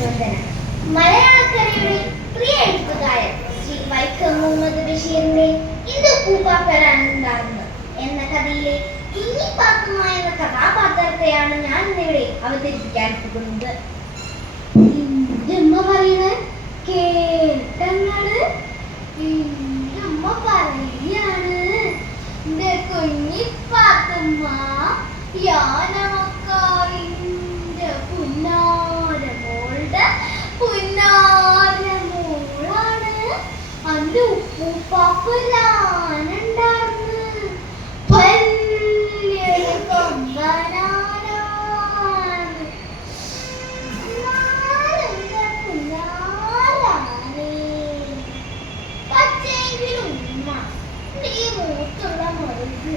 നിബന്ധന മലയാളക്കരയുടെ പ്രിയ എഴുത്തുകാരൻ ശ്രീ വൈക്കം മുഹമ്മദ് ബഷീറിന്റെ എന്ന കഥയിലെ കുഞ്ഞിപ്പാത്തുമ്മ എന്ന കഥാപാത്രത്തെയാണ് ഞാൻ ഇന്നിവിടെ അവതരിപ്പിക്കാൻ പോകുന്നത്. അമ്മ പറയുന്നത്? എന്റെ അമ്മ പറയാണ്? എന്റെ കുഞ്ഞിപ്പാത്തുമ്മ യാനമക്കാവിന്റെ അന്റെ ഉപ്പൂപ്പാപ്പുരാനുണ്ടാർന്ന് വലിയൊരു കൊമ്പനാനാണ് പച്ചയെങ്കിലും ഉമ്മ ഈ മൂത്തുള്ള മുറുക്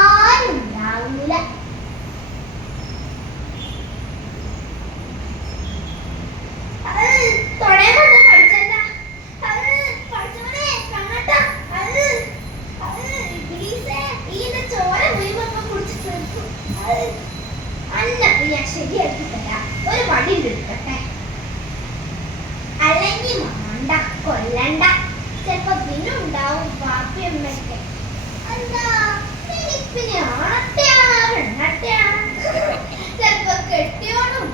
ശരിയാക്കി തരാം. ഒരു വടി എടുക്കട്ടെ അല്ലെങ്കിൽ മാണ്ട കൊല്ലണ്ട. ചിലപ്പോ പിന്നുണ്ടാവും വാപ്പിയമ്മയ്ക്ക് എന്താ? എനിപ്പിനെ ആണത്തെയാണ് പെണ്ണത്തെയാണ്. ചിലപ്പോ കെട്ടിയോണം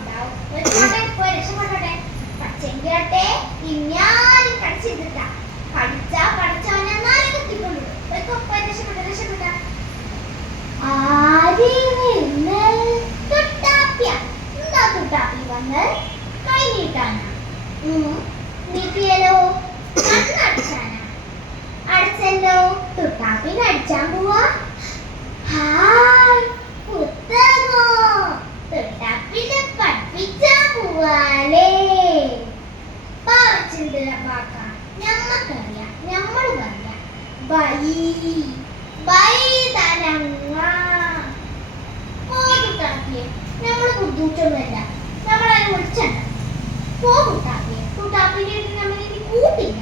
വന്ന് കൈ നീട്ടാനാ നീട്ടിയല്ലോ അടിച്ചാനാ. അടിച്ചല്ലോ തുട്ടാപ്പിന് അടിച്ചാൻ പോവാ. ഹായ് പുത്തകോ തുട്ടാപ്പിനെ പഠിപ്പിച്ചാൻ പോവാലേ പാവച്ചിണ്ട് ബാക്ക ഞമ്മക്കറിയാം ഞമ്മൾ പറയാം. Bye bye തരങ്ങ. ഓ നമ്മൾ ബുദ്ധിമുട്ടൊന്നുമല്ല. കുട്ടാപ്പിയെ കുട്ടാപ്പിന്റെ നമ്മൾ കൂട്ടില്ല